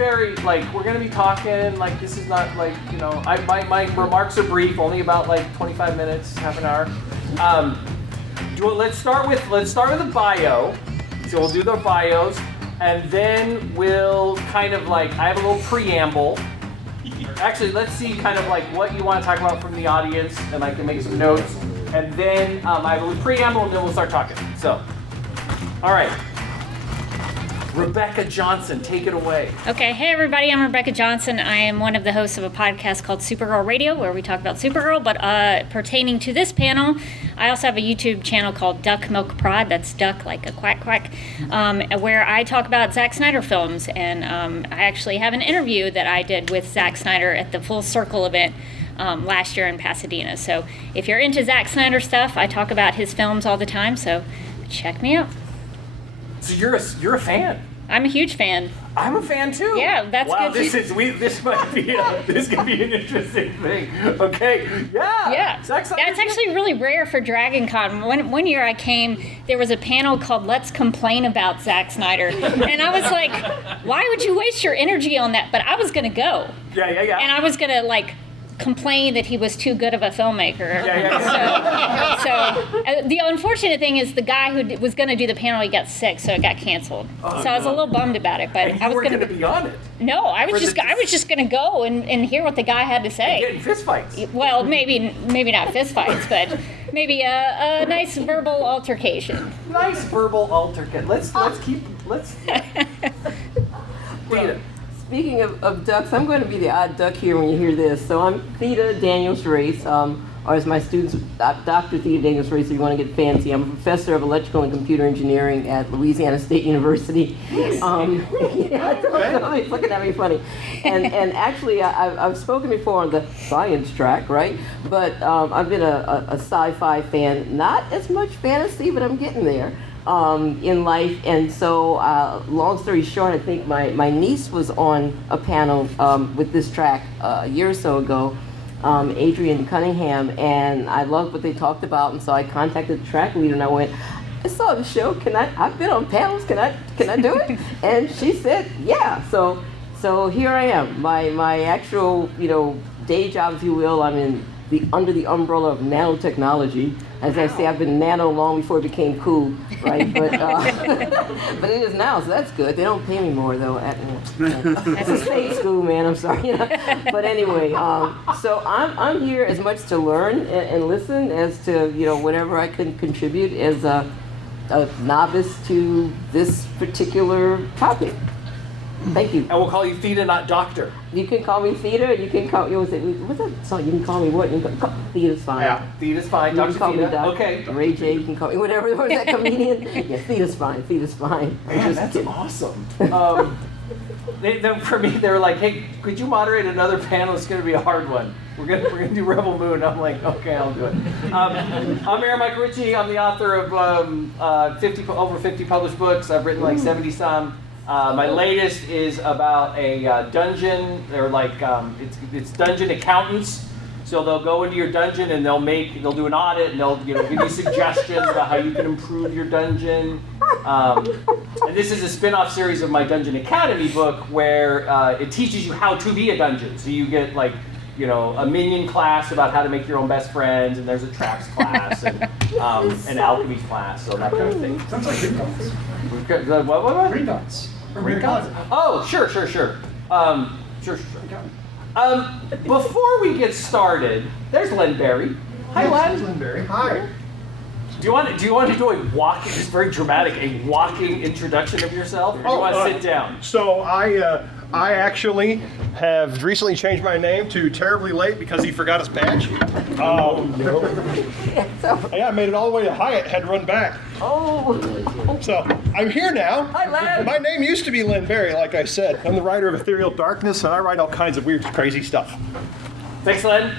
very, like, we're going to be talking, like, this is not, like, you know, my remarks are brief, only about, like, 25 minutes, half an hour. Let's start with the bio. So we'll do the bios, and then we'll kind of, like, I have a little preamble. Actually, let's see kind of, like, what you want to talk about from the audience, and I can make some notes. And then I have a little preamble, and then we'll start talking. So, all right. Rebecca Johnson, take it away. Okay, hey everybody, I'm Rebecca Johnson. I am one of the hosts of a podcast called Supergirl Radio, where we talk about Supergirl, but pertaining to this panel, I also have a YouTube channel called duckmilkprod, that's duck like a quack quack, where I talk about Zack Snyder films, and I actually have an interview that I did with Zack Snyder at the Full Circle event last year in Pasadena. So if you're into Zack Snyder stuff, I talk about his films all the time, so check me out. So you're a fan. I'm a huge fan. I'm a fan too. Yeah, that's wow, good. This could be an interesting thing. Okay. Yeah. Yeah. That's actually really rare for Dragon Con. One year I came, there was a panel called Let's Complain About Zack Snyder. And I was like, why would you waste your energy on that? But I was gonna go. Yeah. And I was gonna like complain that he was too good of a filmmaker. So the unfortunate thing is the guy who was going to do the panel, he got sick, so it got canceled. So I was a little bummed about it, but and you I was going to be on it. No, I was just going to go and hear what the guy had to say. Getting fist fights. Well, maybe not fist fights, but maybe a nice verbal altercation. Nice verbal altercation. Let's. Theda. Speaking of ducks, I'm going to be the odd duck here when you hear this. So I'm Theda Daniels Race, or as my students, Dr. Theda Daniels Race, if you want to get fancy. I'm a professor of electrical and computer engineering at Louisiana State University. It's looking at me funny. And actually, I've spoken before on the science track, right? But I've been a sci-fi fan, not as much fantasy, but I'm getting there. In life, and so long story short, I think my niece was on a panel with this track a year or so ago, Adrian Cunningham, and I loved what they talked about, and so I contacted the track leader and I went, I saw the show, I've been on panels, can I do it? And she said, yeah, so here I am, my actual, day job, if you will, I'm under the umbrella of nanotechnology. As I say, I've been nano long before it became cool, right? But but it is now, so that's good. They don't pay me more though. It's a state school, man. I'm sorry. But anyway, so I'm here as much to learn and listen as to whatever I can contribute as a novice to this particular topic. Thank you. And we'll call you Theda, not Doctor. You can call me Theda, and you can call what's that song? You can call me what? You can call Theda's fine. Yeah, Theda's fine. You can call me Doc. Okay. Ray J, you can call me whatever. Was that comedian? Yeah, Theda's fine. Theda's fine. Man, that's awesome. For me, they were like, "Hey, could you moderate another panel? It's going to be a hard one. We're gonna do Rebel Moon." I'm like, "Okay, I'll do it." I'm Michael Ritchey. I'm the author of over 50 published books. I've written like 70 some. My latest is about a dungeon. They're like it's dungeon accountants. So they'll go into your dungeon and they'll do an audit and they'll give you suggestions about how you can improve your dungeon. And this is a spin-off series of my Dungeon Academy book where it teaches you how to be a dungeon. So you get like a minion class about how to make your own best friends, and there's a traps class and an alchemy class, so that kind of thing. Sounds like green dots. What? Green dots. Green dots. Oh, sure. Sure. Before we get started, there's Len Berry. Hi, Len. Len Berry. Hi. Do you want to do a walking? It's very dramatic. A walking introduction of yourself, or do you want to sit down? So I actually have recently changed my name to Terribly Late because he forgot his badge. No. Yeah, I made it all the way to Hyatt, had to run back. Oh. So I'm here now. Hi, Len. My name used to be Len Berry, like I said. I'm the writer of Ethereal Darkness, and I write all kinds of weird, crazy stuff. Thanks, Len.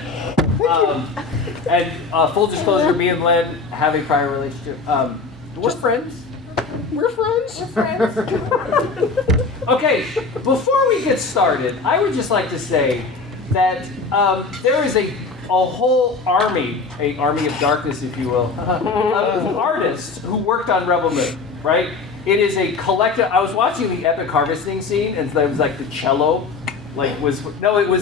And full disclosure, me and Len have a prior relationship. We're friends. We're friends. Okay, before we get started, I would just like to say that there is a whole army of darkness, if you will, of artists who worked on Rebel Moon, right? It is a collective. I was watching the epic harvesting scene, and there was like the cello, it was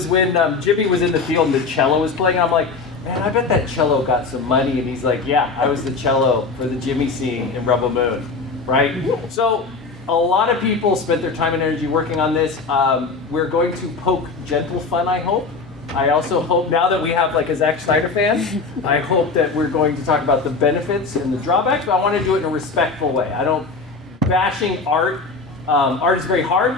when Jimmy was in the field and the cello was playing. I'm like, man, I bet that cello got some money. And he's like, yeah, I was the cello for the Jimmy scene in Rebel Moon, right? So a lot of people spent their time and energy working on this. We're going to poke gentle fun, I hope. I also hope, now that we have like a Zack Snyder fan, I hope that we're going to talk about the benefits and the drawbacks, but I want to do it in a respectful way. I don't, bashing art, art is very hard,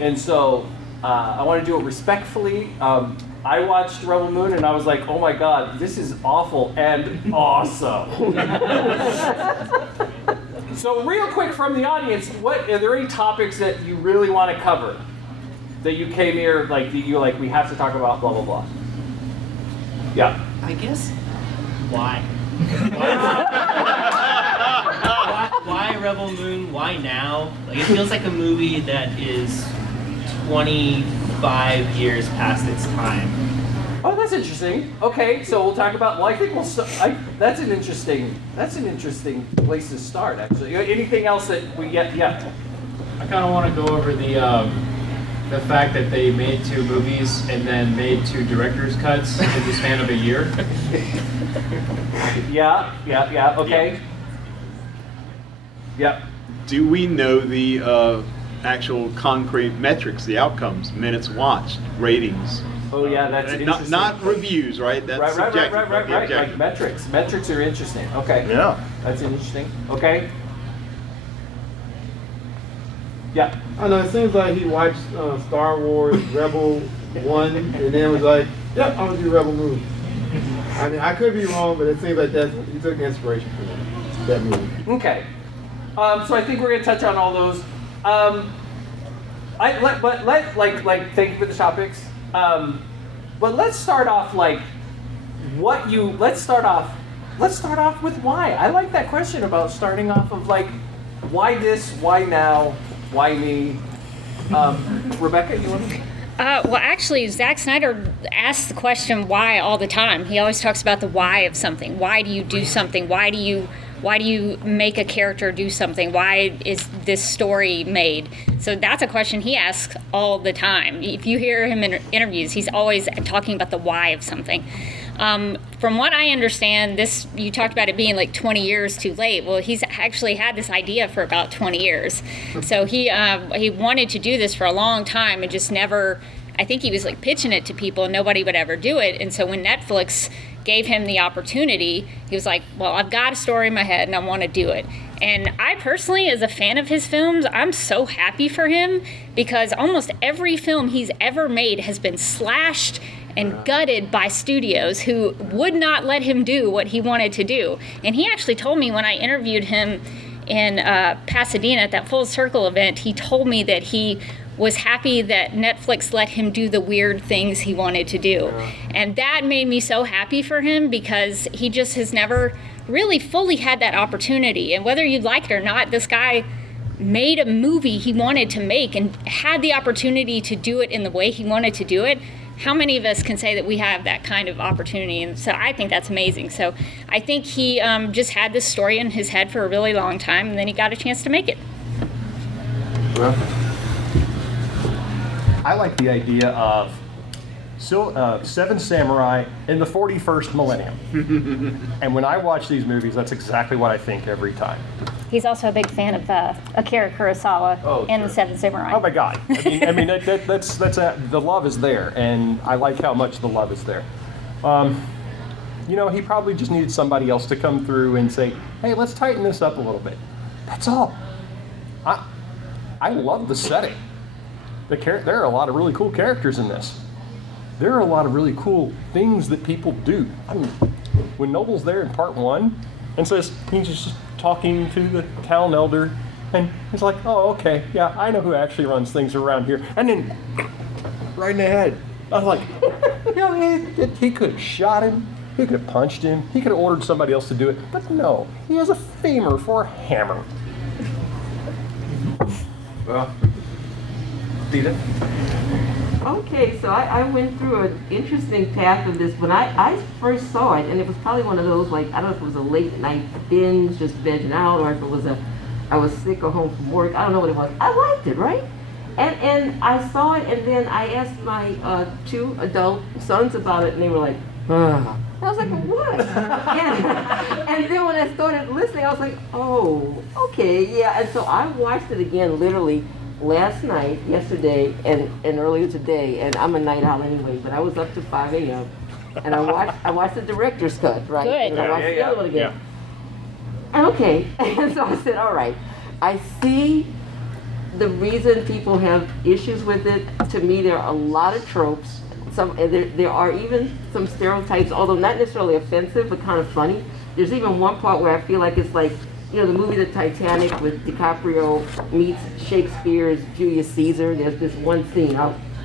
and so I want to do it respectfully. I watched Rebel Moon and I was like, oh my God, this is awful and awesome. So real quick from the audience, are there any topics that you really want to cover? That you came here, we have to talk about blah, blah, blah. Yeah. I guess, why? Why Rebel Moon? Why now? Like, it feels like a movie that is 25 years past its time. Oh, that's interesting. Okay, so we'll talk about. Well, I think that's an interesting place to start. Actually, anything else that we get? Yeah. I kind of want to go over the fact that they made 2 movies and then made 2 director's cuts in the span of a year. Yeah. Okay. Yep. Do we know the actual concrete metrics, the outcomes, minutes watched, ratings? Oh yeah, that's interesting. Not reviews, right? That's subjective. Right. Like metrics. Metrics are interesting. Okay. Yeah. That's interesting. Okay. Yeah. I know, it seems like he watched Star Wars Rebel 1 and then was like, yep, I'm gonna do Rebel Moon. I mean, I could be wrong, but it seems like he took inspiration from that movie. Okay. So I think we're gonna touch on all those. Thank you for the topics. But let's start off let's start off with why. I like that question about starting off of why this, why now, why me? Rebecca, you want to? Well, actually, Zack Snyder asks the question why all the time. He always talks about the why of something. Why do you do something? Why do you make a character do something? Why is this story made? So that's a question he asks all the time. If you hear him in interviews, he's always talking about the why of something. From what I understand, you talked about it being 20 years too late. Well, he's actually had this idea for about 20 years. So he wanted to do this for a long time and just never, I think he was pitching it to people and nobody would ever do it. And so when Netflix gave him the opportunity, he was like, well, I've got a story in my head and I want to do it. And I personally, as a fan of his films, I'm so happy for him because almost every film he's ever made has been slashed and gutted by studios who would not let him do what he wanted to do. And he actually told me when I interviewed him in Pasadena at that Full Circle event, he told me that he was happy that Netflix let him do the weird things he wanted to do. And that made me so happy for him because he just has never really fully had that opportunity. And whether you like it or not, this guy made a movie he wanted to make and had the opportunity to do it in the way he wanted to do it. How many of us can say that we have that kind of opportunity? And so I think that's amazing. So I think he just had this story in his head for a really long time, and then he got a chance to make it. I like the idea of Seven Samurai in the 41st millennium. And when I watch these movies, that's exactly what I think every time. He's also a big fan of Akira Kurosawa and the Seven Samurai. Oh my God! I mean that's the love is there, and I like how much the love is there. He probably just needed somebody else to come through and say, "Hey, let's tighten this up a little bit." That's all. I love the setting. There are a lot of really cool characters in this. There are a lot of really cool things that people do. I mean, when Noble's there in part 1 and says he's just talking to the town elder, and he's like, "Oh, okay, yeah, I know who actually runs things around here," and then right in the head. I was like, he could have shot him, he could have punched him, he could have ordered somebody else to do it, but no, he has a femur for a hammer. Well, Theda? Okay, so I went through an interesting path of this. When I first saw it, and it was probably one of those, I don't know if it was a late night binge, just vegging out, or if it was a I was sick or home from work. I don't know what it was. I liked it, right? And I saw it, and then I asked my 2 adult sons about it, and they were like, I was like, what? and then when I started listening, I was like, oh, okay, yeah. And so I watched it again literally last night, yesterday, and earlier today. And I'm a night owl anyway, but I was up to 5 a.m. And I watched the director's cut, right? Good. And I watched the other one again. And okay, and so I said, all right, I see the reason people have issues with it. To me, there are a lot of tropes. There are even some stereotypes, although not necessarily offensive, but kind of funny. There's even one part where I feel like it's like, you know, the movie The Titanic with DiCaprio meets Shakespeare's Julius Caesar. There's this one scene,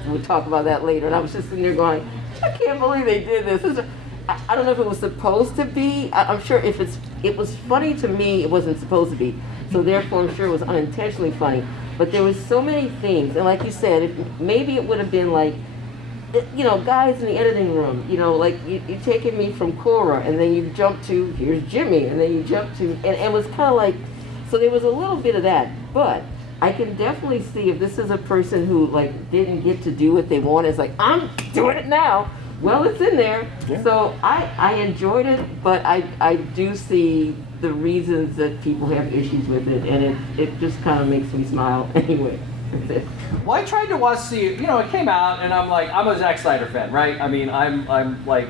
we'll talk about that later, and I was just sitting there going, I can't believe they did this. I don't know if it was supposed to be. I'm sure it was funny to me, it wasn't supposed to be. So therefore, I'm sure it was unintentionally funny. But there was so many things, and like you said, maybe it would have been like, you know, guys in the editing room, you know, like you're taking me from Cora, and then you jump to, here's Jimmy, and then you jump to, and it was kind of like, so there was a little bit of that. But I can definitely see if this is a person who like didn't get to do what they wanted, it's like, I'm doing it now. Well, it's in there. Yeah. So I enjoyed it, but I do see the reasons that people have issues with it, and it just kind of makes me smile anyway. That's it. Well, I tried to watch it came out, and I'm like, I'm a Zack Snyder fan, right? I mean, I'm like,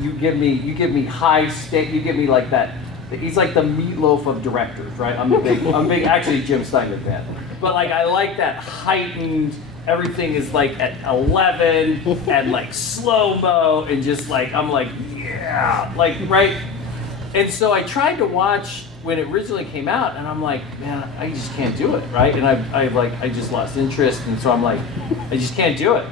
you give me high stake, you give me like that. He's like the meatloaf of directors, right? I'm big actually Jim Snyder fan, but like I like that heightened. Everything is like at 11 and like slow-mo and just like, I'm like, yeah, like, right? And so I tried to watch when it originally came out, and I'm like, man, I just can't do it, right? And I just lost interest, and so I'm like, I just can't do it.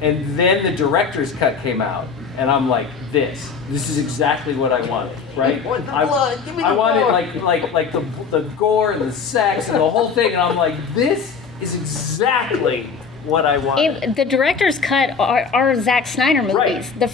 And then the director's cut came out, and I'm like, this is exactly what I wanted, right? I want the blood, give me the I wanted gore. like the gore and the sex and the whole thing, and I'm like, this is exactly what I wanted. The director's cut are Zack Snyder movies. Right. The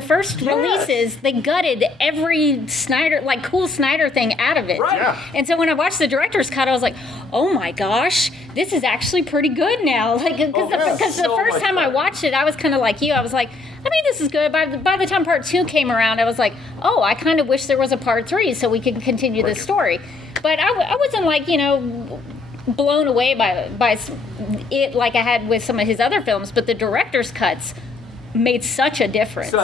first releases, they gutted every Snyder, like cool Snyder thing out of it. Right. Yeah. And so when I watched the director's cut, I was like, oh my gosh, this is actually pretty good now. Like, because the first time I watched it, I was kind of like you. I was like, I mean, this is good. By the time part 2 came around, I was like, oh, I kind of wish there was a part 3 so we could continue this story. But I wasn't like, you know, blown away by it like I had with some of his other films, but the director's cuts made such a difference. And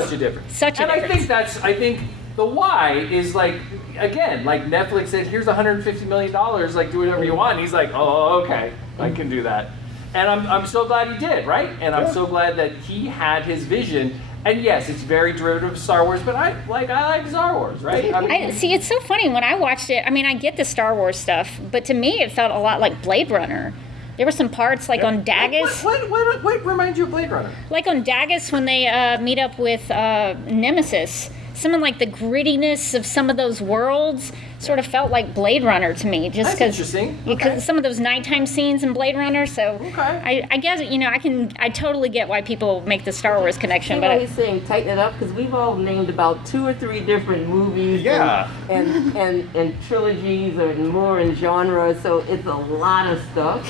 I think the why is like, again, like Netflix said, here's $150 million, like do whatever you want. And he's like, oh, okay, I can do that. And I'm so glad he did, right? And I'm so glad that he had his vision. And yes, it's very derivative of Star Wars, but I like Star Wars, right? I mean, see, it's so funny when I watched it. I mean, I get the Star Wars stuff, but to me, it felt a lot like Blade Runner. There were some parts like on Daggis. What reminds you of Blade Runner? Like on Daggis when they meet up with Nemesis. Some of like the grittiness of some of those worlds sort of felt like Blade Runner to me, just because some of those nighttime scenes in Blade Runner. So I guess I totally get why people make the Star Wars connection. But he's saying tighten it up because we've all named about 2 or 3 different movies, and trilogies or more in genre. So it's a lot of stuff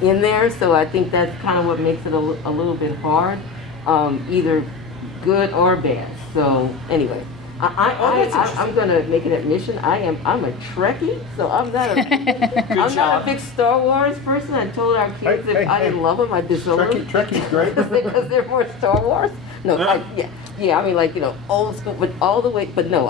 in there. So I think that's kind of what makes it a little bit hard, either good or bad. So anyway, I'm gonna make an admission. I'm a Trekkie, so I'm not a big Star Wars person. I told our kids if I didn't love them, I'd disown them. Trekkie's great because they're more Star Wars. No, I mean like old school, but all the way. But no,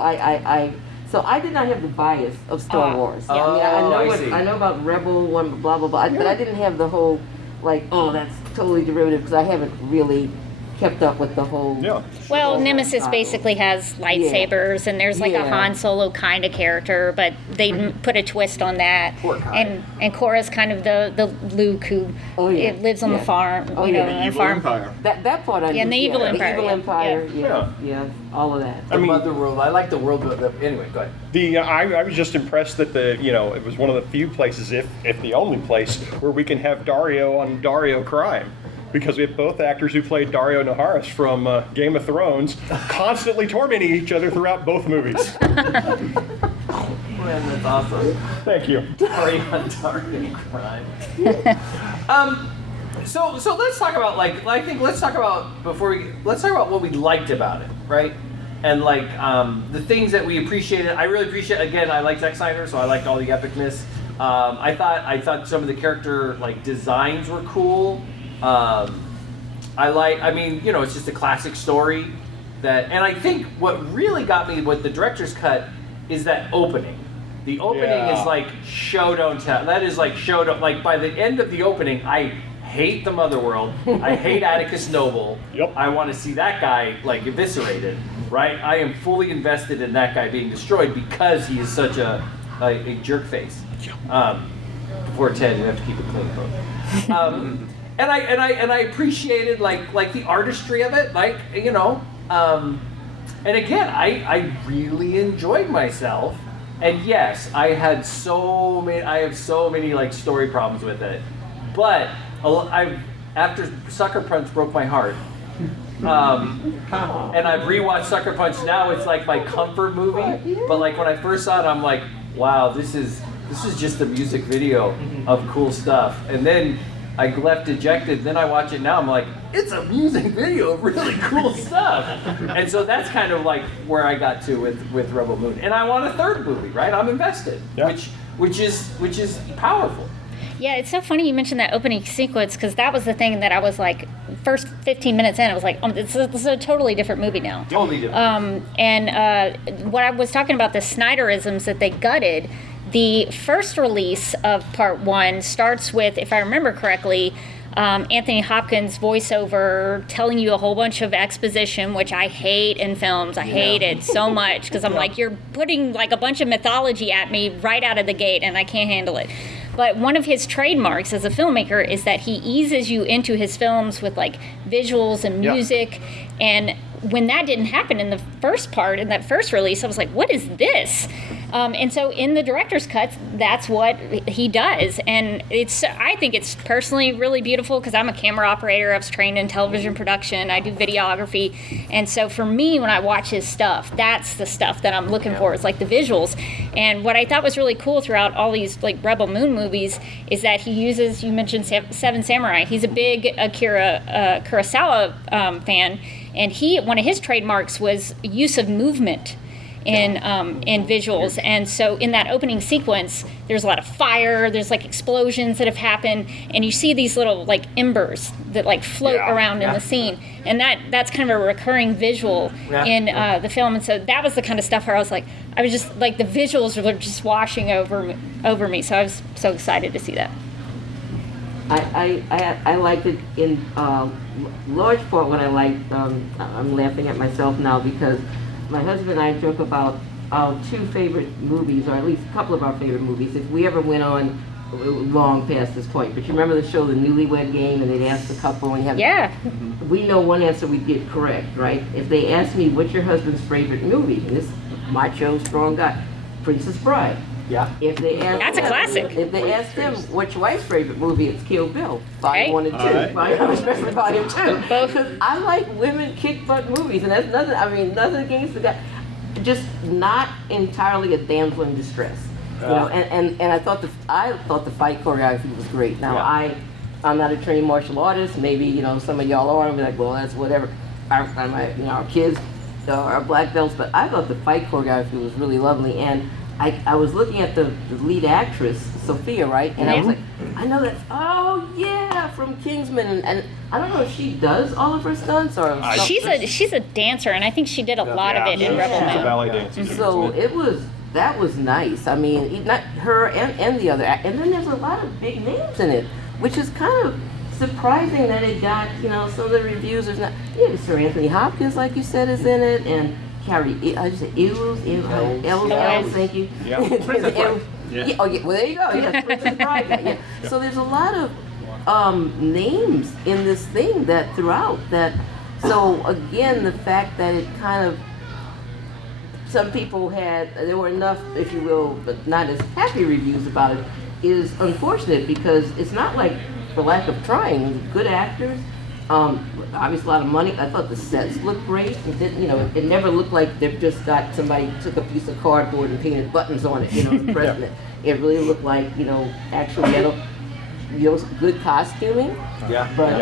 so I did not have the bias of Star Wars. I know about Rebel one, blah blah blah, but I didn't have the whole like, that's totally derivative because I haven't really kept up with the whole. Yeah. Well, Nemesis basically has lightsabers, and there's like a Han Solo kind of character, but they put a twist on that. And Cora's kind of the Luke who lives on the farm, on the farm. Empire. That part I knew. And the Evil Empire. The Evil Empire, all of that. I love the world. I like the world. Anyway, go ahead. I was just impressed that it was one of the few places, if the only place, where we can have Dario on Dario crime. Because we have both actors who played Dario Naharis from Game of Thrones constantly tormenting each other throughout both movies. man, that's awesome. Thank you. Sorry on targeting crime. So let's talk about let's talk about what we liked about it, right? And the things that we appreciated. I really appreciate. Again, I like Zack Snyder, so I liked all the epicness. I thought some of the character designs were cool. It's just a classic story and I think what really got me with the director's cut is that opening. The opening is show don't tell. That is show don't. By the end of the opening, I hate the Motherworld. I hate Atticus Noble. Yep. I want to see that guy eviscerated. Right. I am fully invested in that guy being destroyed because he is such a jerk face. Before Ted, you have to keep it clean, folks. And I appreciated the artistry of it, and again, I really enjoyed myself. And yes, I have so many story problems with it, but after Sucker Punch broke my heart. And I've rewatched Sucker Punch now. It's my comfort movie. But when I first saw it, I'm like, wow, this is just a music video of cool stuff. And then I left dejected. Then I watch it now. I'm like, it's a music video of really cool stuff. And so that's kind of where I got to with Rebel Moon. And I want a third movie, right? I'm invested, which is powerful. Yeah, it's so funny you mentioned that opening sequence because that was the thing that I was first 15 minutes in, I was like, this is a totally different movie now. Totally different. What I was talking about, the Snyderisms that they gutted, the first release of part 1 starts with, if I remember correctly, Anthony Hopkins voiceover telling you a whole bunch of exposition, which I hate in films. I hate it so much because I'm you're putting a bunch of mythology at me right out of the gate and I can't handle it. But one of his trademarks as a filmmaker is that he eases you into his films with visuals and music. And when that didn't happen in the first part, in that first release, I was like, what is this? And so in the director's cuts, that's what he does. And I think it's personally really beautiful because I'm a camera operator. I was trained in television production. I do videography. And so for me, when I watch his stuff, that's the stuff that I'm looking for. It's the visuals. And what I thought was really cool throughout all these Rebel Moon movies is that he uses, you mentioned Seven Samurai. He's a big Akira Kurosawa fan. And one of his trademarks was use of movement in visuals. And so in that opening sequence, there's a lot of fire, there's explosions that have happened, and you see these little embers that float around in the scene. And that's kind of a recurring visual in the film. And so that was the kind of stuff where I was just the visuals were just washing over me. So I was so excited to see that. I liked it in large part. What I liked, I'm laughing at myself now because my husband and I joke about our 2 favorite movies, or at least a couple of our favorite movies, if we ever went on long past this point. But you remember the show, The Newlywed Game, and they'd ask the couple, and you have we know one answer we get correct, right? If they ask me, what's your husband's favorite movie? And this macho, strong guy, Princess Bride. Yeah. If they ask That's a classic. If they ask him, what's your wife's favorite movie? It's Kill Bill, Volume 1 and 2. Right. Especially Volume 2. Both. Because I like women kick butt movies, and that's nothing against the guy. Just not entirely a damsel in distress. And I thought the fight choreography was great. Now I'm not a trained martial artist. Maybe some of y'all are. I'm well, that's whatever. Our kids are black belts, but I thought the fight choreography was really lovely. And I was looking at the lead actress, Sophia, right? And I was like, I know that, from Kingsman. And I don't know if she does all of her stunts or... She's a dancer, and I think she did a lot of it in Rebel Moon. She's a ballet dancer. So that was nice. I mean, not her and the other. And then there's a lot of big names in it, which is kind of surprising that it got, some of the reviews. There's not... Sir Anthony Hopkins, like you said, is in it, and... Carrie, I just said Els, thank you. Yeah. Princess Bride. Yeah. Oh, yeah. Well, there you go. Yes, Princess Bride. Yeah. So there's a lot of names in this thing that throughout that. So again, the fact that it kind of, some people there were enough, if you will, but not as happy reviews about it, is unfortunate because it's not for lack of trying. Good actors. Obviously a lot of money. I thought the sets looked great. It didn't, it never looked like they've just got somebody took a piece of cardboard and painted buttons on it, and pressing it. It really looked like, actual metal, good costuming. Yeah. But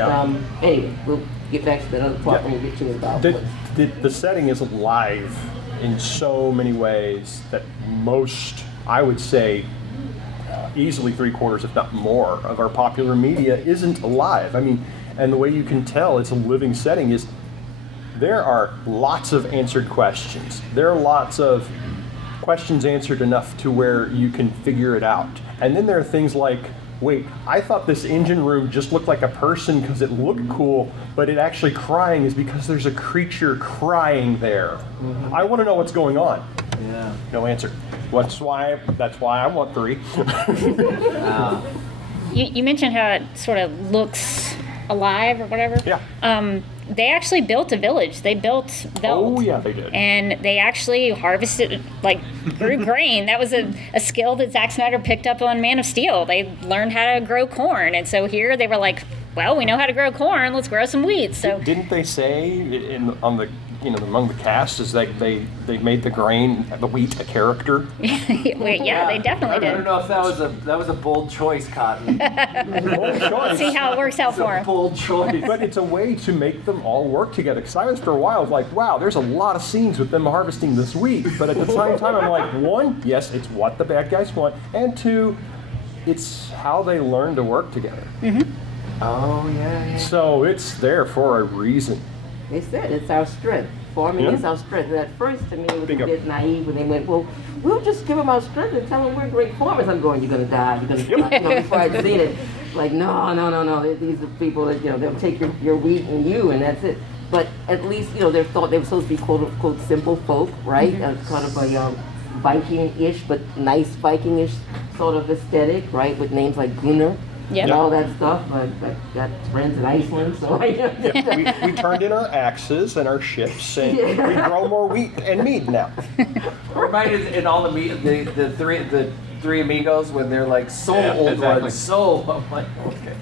anyway, we'll get back to that other part when we get to it about the setting is alive in so many ways that most, I would say, easily 3/4, if not more, of our popular media isn't alive. I mean, and the way you can tell it's a living setting is there are lots of answered questions. There are lots of questions answered enough to where you can figure it out. And then there are things like, wait, I thought this engine room just looked like a person because it looked cool, but it actually crying is because there's a creature crying there. I want to know what's going on. Yeah. No answer. That's why I want 3. You mentioned how it sort of looks alive or whatever. Yeah. They actually built a village. They built Veld. Oh, yeah, they did. And they actually harvested, grew grain. That was a skill that Zack Snyder picked up on Man of Steel. They learned how to grow corn. And so here they were like, well, we know how to grow corn. Let's grow some wheat. So didn't they say among the cast is that they made the wheat a character? yeah, they definitely did. I don't know if that was a bold choice, Cotton. Bold choice. See how it works out for him. Bold choice. But it's a way to make them all work together. Because I was for a while like, wow, there's a lot of scenes with them harvesting this wheat. But at the same time, I'm like, 1, yes, it's what the bad guys want, and 2, it's how they learn to work together. Oh yeah. So it's there for a reason. They said it's our strength. Farming is our strength. And at first, to me, it was a bit naive when they went, well, we'll just give them our strength and tell them we're great farmers. I'm going, you're going to die. You're going to die. Before I'd seen it, like, no. These are people that, they'll take your wheat and you, and that's it. But at least, they thought they were supposed to be quote unquote simple folk, right? Kind of a Viking-ish, but nice Viking-ish sort of aesthetic, right? With names like Gunnar. And all that stuff. I got friends in Iceland, so we turned in our axes and our ships, and we grow more wheat and meat now. Reminded in all the three amigos when they're like old ones, I'm like, okay.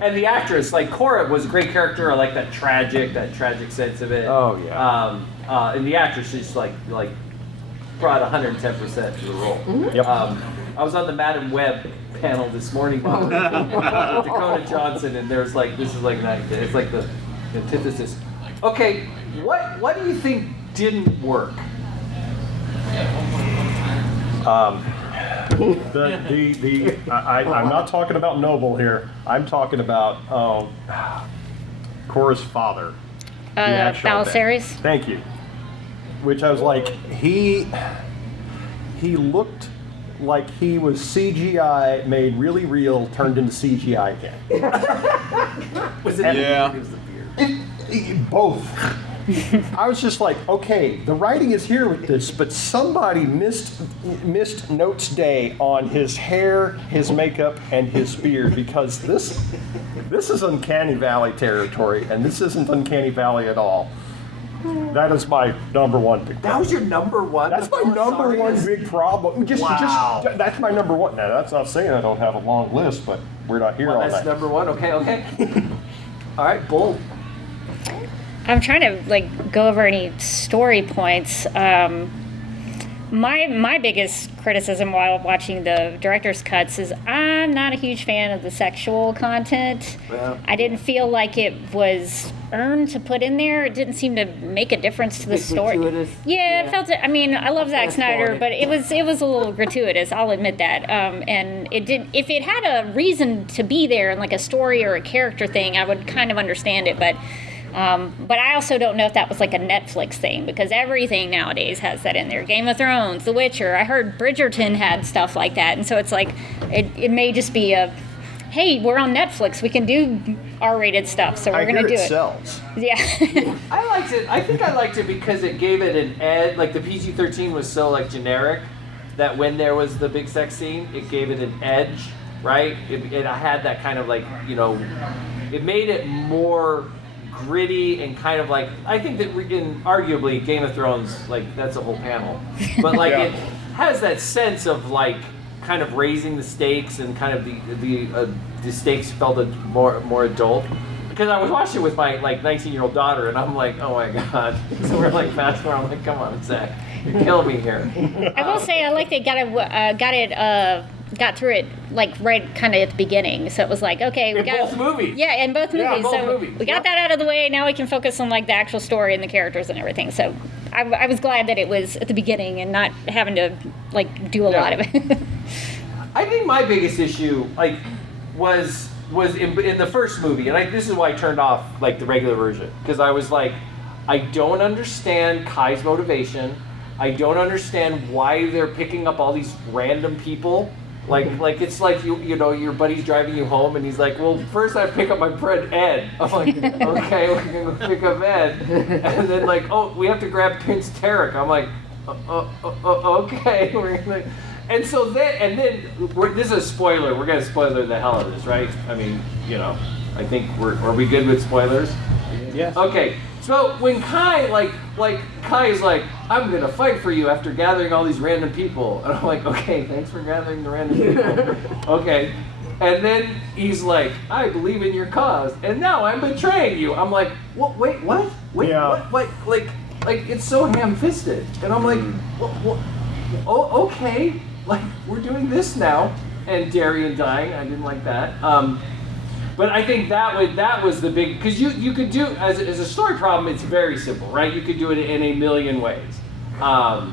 And the actress, like Cora, was a great character. I like that tragic sense of it. Oh yeah. And the actress just like brought 110% to the role. Yep. I was on the Madam Web panel this morning with Dakota Johnson, and there's this is like night. It's like the antithesis. Okay, what do you think didn't work? I'm not talking about Noble here. I'm talking about Cora's father. Balisaris. Thank you. Which I was like, he looked like he was CGI made really real, turned into CGI again. Was it? Yeah. It was the beard. Both. I was just like, okay, the writing is here with this, but somebody missed Notes Day on his hair, his makeup, and his beard, because this is Uncanny Valley territory, and this isn't Uncanny Valley at all. That is my number one big problem. That was your number one? That's my number one big problem. Wow. That's my number one. Now, that's not saying I don't have a long list, but we're not here all night. That's number one. Okay. All right, bold. I'm trying to go over any story points. My biggest criticism while watching the director's cuts is I'm not a huge fan of the sexual content. Yeah. I didn't feel like it was earned to put in there. It didn't seem to make a difference to the story. Gratuitous. Yeah, it felt. I mean, I love Zack Snyder, but it was a little gratuitous. I'll admit that. And it did. If it had a reason to be there and like a story or a character thing, I would kind of understand it. But I also don't know if that was like a Netflix thing, because everything nowadays has that in there. Game of Thrones, The Witcher. I heard Bridgerton had stuff like that, and so it's like it may just be a, hey, we're on Netflix, we can do R-rated stuff, so we're going to do it. Sells. Yeah. I liked it. I think I liked it because it gave it an edge. Like the PG-13 was so generic that when there was the big sex scene, it gave it an edge, right? It had that kind of it made it more gritty and kind of I think that arguably Game of Thrones, that's a whole panel, but it has that sense of kind of raising the stakes, and kind of the stakes felt more adult, because because I was watching it with my like 19-year-old daughter, and I'm like, oh my god. So we're like fast forward. I'm like, come on, Zack, you're killing me here. I will say I like they got through it like right kind of at the beginning, so it was like, okay, we In got both movies. Yeah, in both movies. both So movies. we got that out of the way. Now we can focus on like the actual story and the characters and everything. So I was glad that it was at the beginning and not having to like do a lot of it. I think my biggest issue like was in the first movie, and this is why I turned off like the regular version, because I was like, I don't understand Kai's motivation. I don't understand why they're picking up all these random people. Like it's like you know your buddy's driving you home and he's like, well, first I pick up my friend Ed. I'm like, okay, we're gonna go pick up Ed, and then like, oh, we have to grab Prince Tarek. I'm like, okay, we're gonna. And so then this is a spoiler. We're gonna spoiler the hell out of this, right? I mean, you know, I think are we good with spoilers? Yes. Okay. So when Kai Kai is like, I'm gonna fight for you after gathering all these random people, and I'm like, okay, thanks for gathering the random people. Okay. And then he's like, I believe in your cause, and now I'm betraying you. I'm like, what? Wait, what? Wait, Yeah. what? Like it's so ham-fisted, and I'm like, what? Oh, okay. Like we're doing this now, and Darian dying. I didn't like that. But I think that was the big, because you could do as a story problem. It's very simple, right? You could do it in a million ways, and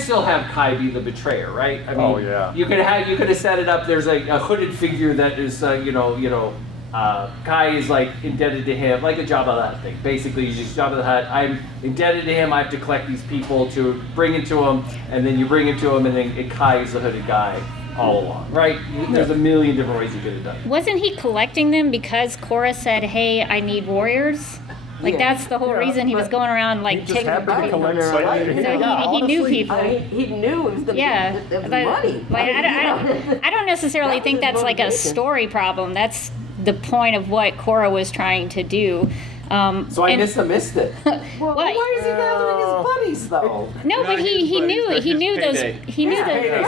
still have Kai be the betrayer, right? I mean, you could have set it up. There's a hooded figure that is Kai is like indebted to him, like a Jabba the Hutt thing. Basically, you just Jabba the Hutt. I'm indebted to him. I have to collect these people to bring it to him, and then you bring it to him, and then Kai is the hooded guy all along, right? There's a million different ways you could have done it. Wasn't he collecting them because Korra said, hey, I need warriors? Like that's the whole reason he was going around like Just taking happened to collect So he knew people. He knew it was the money. I don't necessarily think that's like a story problem. That's the point of what Korra was trying to do. So I missed it. Well, Why is he gathering his buddies though? No, but he knew those.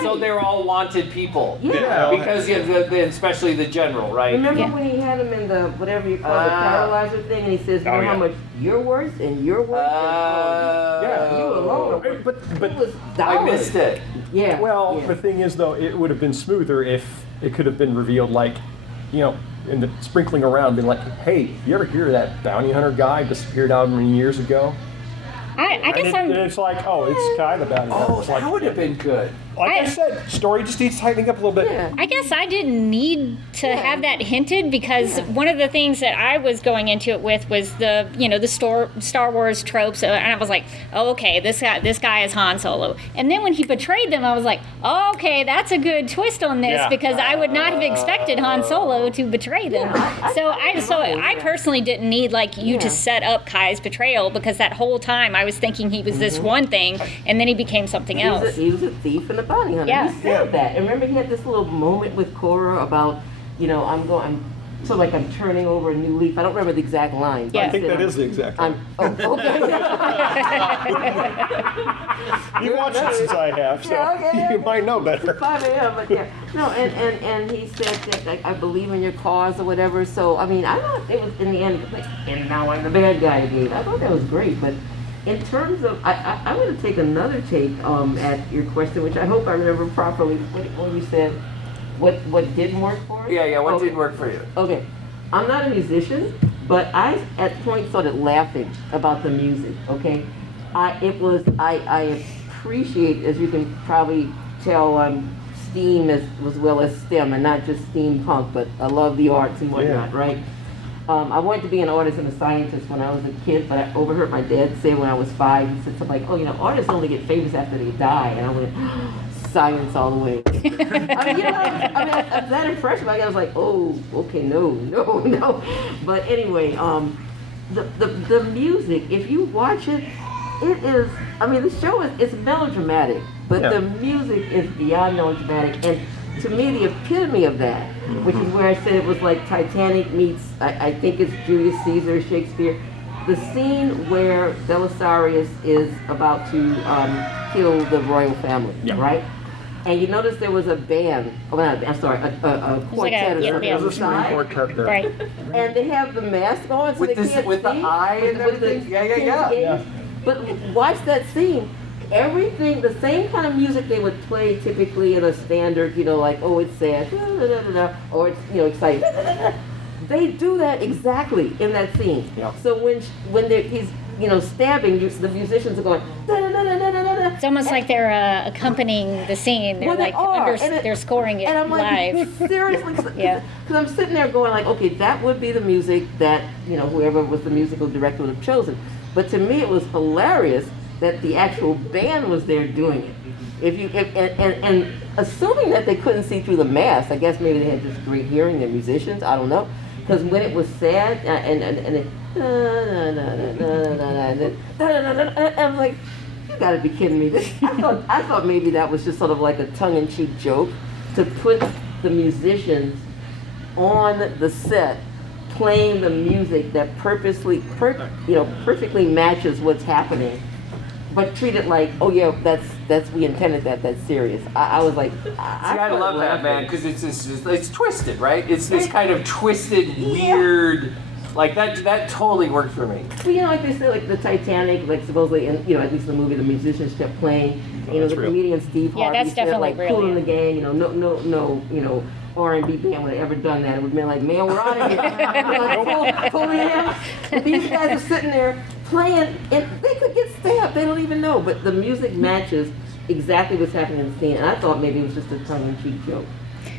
So they were all wanted people. Yeah. Because especially the general, right? Remember when he had him in the whatever you call the paralyzer thing, and he says, "Know how much you're worth and you're worth." You alone. But it was I missed it. Yeah. Well, the thing is, though, it would have been smoother if it could have been revealed, like, you know, in the sprinkling around, being like, hey, you ever hear that bounty hunter guy disappeared out many years ago? I guess it's like, oh, it's Kai the bounty hunter. It's like, that would have been good. Like I said, story just needs tightening up a little bit. Yeah. I guess I didn't need to have that hinted because one of the things that I was going into it with was the Star Wars tropes, and I was like, oh, okay, this guy is Han Solo. And then when he betrayed them, I was like, oh, okay, that's a good twist on this because I would not have expected Han Solo to betray them. I personally didn't need like you to set up Kai's betrayal because that whole time I was thinking he was this one thing, and then he became something else. He was a thief and a bounty hunter. Yeah. He said that. And remember, he had this little moment with Korra about, I'm so like I'm turning over a new leaf. I don't remember the exact line. Yeah. I think that is the exact line. Okay. You've watched it since I have, so you might know better. 5 a.m. But yeah, no, and he said that like, I believe in your cause or whatever. So I mean, I thought it was in the end like, and now I'm the bad guy again. I thought that was great, but. In terms of, I'm going to take another take at your question, which I hope I remember properly. When you said, what didn't work for us? Yeah. What didn't work for you? Okay, I'm not a musician, but I at points started laughing about the music. Okay, I appreciate, as you can probably tell, STEAM as well as STEM, and not just steampunk, but I love the arts and whatnot, right? I wanted to be an artist and a scientist when I was a kid, but I overheard my dad say when I was 5, he said something like, artists only get famous after they die. And I went, science all the way. I was that impression. I was like, oh, okay, no. But anyway, the music, if you watch it, it is, the show is melodramatic, but the music is beyond melodramatic. And to me, the epitome of that, which is where I said it was like Titanic meets, I think it's Julius Caesar, Shakespeare. The scene where Belisarius is about to kill the royal family, right? And you notice there was a band, I'm sorry, a quartet or something on the side. Right. And they have the mask on, so With they this- can't with the see. eye and with the everything? Yeah. gaze. But watch that scene. Everything, the same kind of music they would play typically in a standard, like, oh, it's sad, or it's, exciting. They do that exactly in that scene. Yeah. So when he's, stabbing, the musicians are going, It's almost like they're accompanying the scene. They're Well, they like are, and they're scoring it and I'm like, live. seriously, Yeah. Because I'm sitting there going like, okay, that would be the music that whoever was the musical director would have chosen. But to me, it was hilarious that the actual band was there doing it. And assuming that they couldn't see through the mask, I guess maybe they had just great hearing. They're musicians. I don't know. Because when it was sad I'm like, you gotta be kidding me. I thought maybe that was just sort of like a tongue-in-cheek joke to put the musicians on the set playing the music that perfectly matches what's happening, but treat it like, oh yeah, that's we intended that's serious. I was like, I love that, man, because it's twisted, right? It's this kind of twisted, weird, like that totally worked for me. Well, like they said, like the Titanic, like supposedly, at least in the movie, the musicians kept playing. The real. comedian Steve Yeah, Harvey that's said, definitely like, real, Cool in yeah. the Gang, no, R&B band would have ever done that. It would have been like, man, we're out of here. Pull me out. But these guys are sitting there playing, and they could get stabbed. They don't even know. But the music matches exactly what's happening in the scene. And I thought maybe it was just a tongue-in-cheek joke.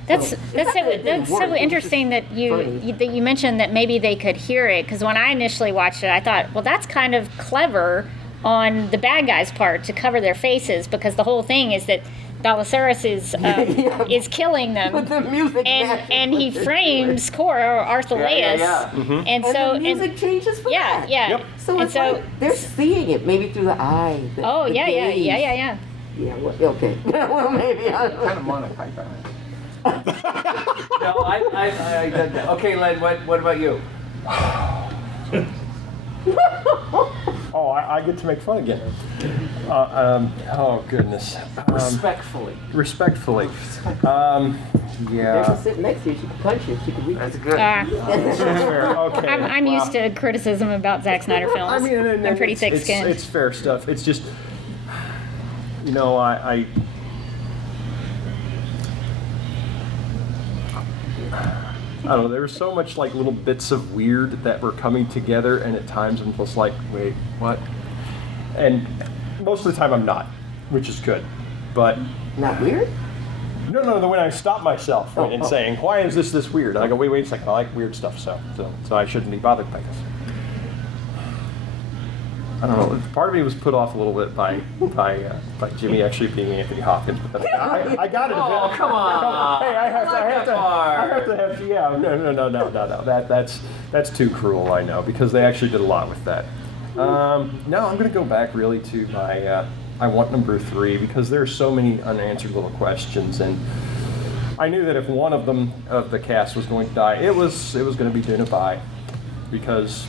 That's So, it's not that it didn't that's work, so it was interesting just that funny. you mentioned that maybe they could hear it, because when I initially watched it, I thought, well, that's kind of clever on the bad guys' part to cover their faces, because the whole thing is that Balisarius is killing them, But the music matches and he what they're frames Cora or Arthelaus, Yeah. doing. and And so the music changes for yeah, that. yeah. Yep. So And it's like they're seeing it maybe through the eye. The gaze. yeah. Yeah, well, okay. Well, maybe. I don't know. Kind of monotype. No, I did that. Okay, Len, what about you? Oh, I get to make fun again. Oh goodness. Respectfully. Respectfully. They can Yeah. sit next to you. She can punch you. She can reach. That's good. That's fair. Okay. I'm used to criticism about Zack Snyder films. I mean, and I'm pretty it's- thick-skinned. It's fair stuff. It's just, I don't know, there was so much like little bits of weird that were coming together, and at times I'm just like, wait, what? And most of the time I'm not, which is good. But Not weird? no, when I stop myself Oh, and oh. saying, why is this weird? And I go, wait a second, I like weird stuff, so I shouldn't be bothered by this. I don't know. Part of me was put off a little bit by Jimmy actually being Anthony Hopkins, but then I got it. Oh, come on. Hey, I have Not that to. Yeah, no. That's too cruel. I know, because they actually did a lot with that. No, I'm going to go back really to my. I want number 3, because there are so many unanswered little questions, and I knew that if one of them of the cast was going to die, it was going to be Duna Bai, because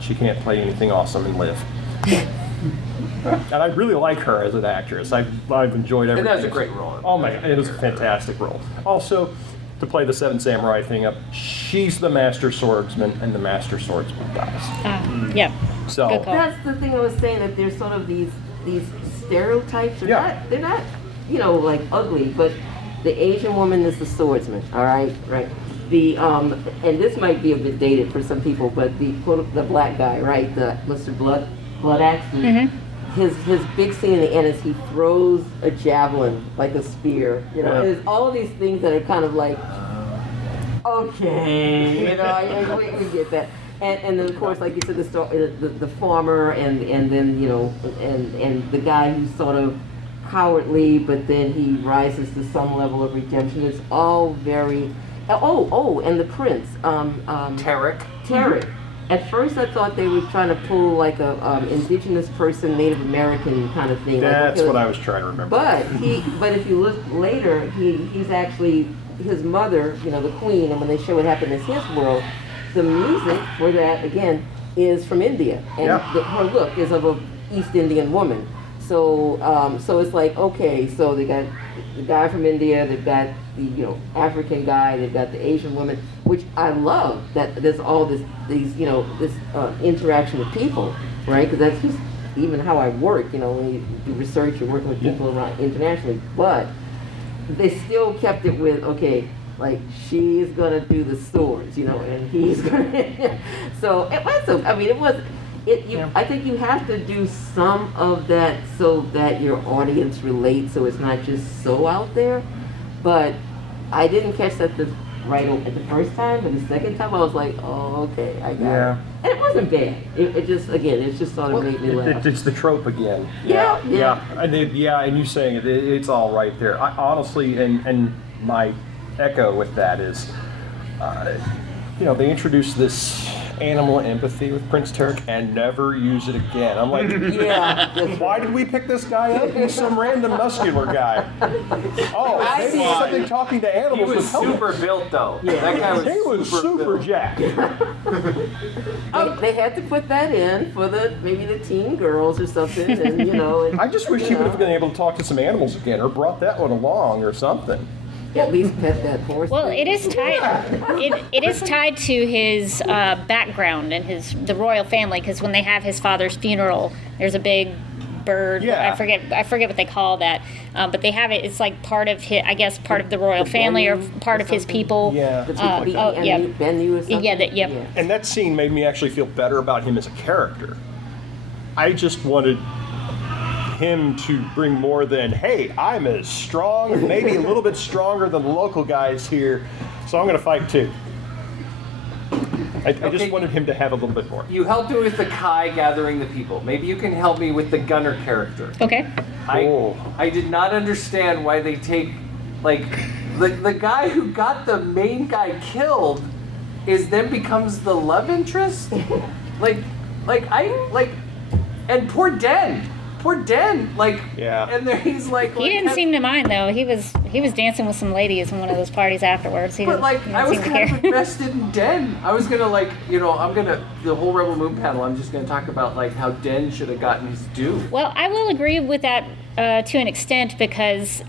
she can't play anything awesome and live. And I really like her as an actress. I've enjoyed everything. And that's a great role. Oh my God, it was a fantastic role. Also, to play the Seven Samurai thing up, she's the master swordsman, and the master swordsman dies. Yep. So Good call. That's the thing I was saying, that there's sort of these stereotypes. They're not, like ugly, but the Asian woman is the swordsman. All right, right. The and this might be a bit dated for some people, but the black guy, right? The Mr. Blood Axe. His big scene in the end is he throws a javelin like a spear. There's all of these things that are kind of like, okay, we get that. And then of course, like you said, the farmer, and then and the guy who's sort of cowardly, but then he rises to some level of redemption. It's all very. And the prince, Tarek. Tarek. At first, I thought they were trying to pull like a indigenous person, Native American kind of thing. that's what I was trying to remember. But if you look later, he's actually his mother, the queen, and when they show what happened in his world, the music for that again is from India, and her look is of a East Indian woman. So it's like, okay, so they got the guy from India, they've got the African guy, they've got the Asian woman, which I love that there's all this interaction with people, right? Because that's just even how I work. When you do research, you're working with people around internationally, but they still kept it with, okay, like she's gonna do the swords, and he's gonna. So it was. I think you have to do some of that so that your audience relates, so it's not just so out there. But I didn't catch that at the first time, but the second time I was like, oh, okay, I got it. And it wasn't bad. It just sort of made me laugh. It's the trope again. Yeah. And you saying it's all right there. I honestly, and my echo with that is, they introduced this animal empathy with Prince Tarek and never use it again. I'm like, why did we pick this guy up? He's some random muscular guy. Oh, maybe something talking to animals. He was would help super us. built though. Yeah. That guy was super jacked. They had to put that in for maybe the teen girls or something, and I just wish he would have been able to talk to some animals again, or brought that one along, or something. At least pet that horse. Well, it is tied. It is tied to his background and the royal family, because when they have his father's funeral, there's a big bird. Yeah. I forget what they call that, but they have it. It's like part of his, I guess, part of the royal family or part of his people. Yeah. Bennu or something. Yeah. And that scene made me actually feel better about him as a character. I just wanted him to bring more than, hey, I'm as strong, maybe a little bit stronger than the local guys here, so I'm going to fight too. I just wanted him to have a little bit more. You helped me with the Kai gathering the people. Maybe you can help me with the Gunner character. Okay. I did not understand why they take, the guy who got the main guy killed then becomes the love interest? And poor Den, and then he's like. He didn't seem to mind though. He was dancing with some ladies in one of those parties afterwards. I was kind of invested in Den. I was gonna the whole Rebel Moon panel. I'm just gonna talk about how Den should have gotten his due. Well, I will agree with that to an extent, because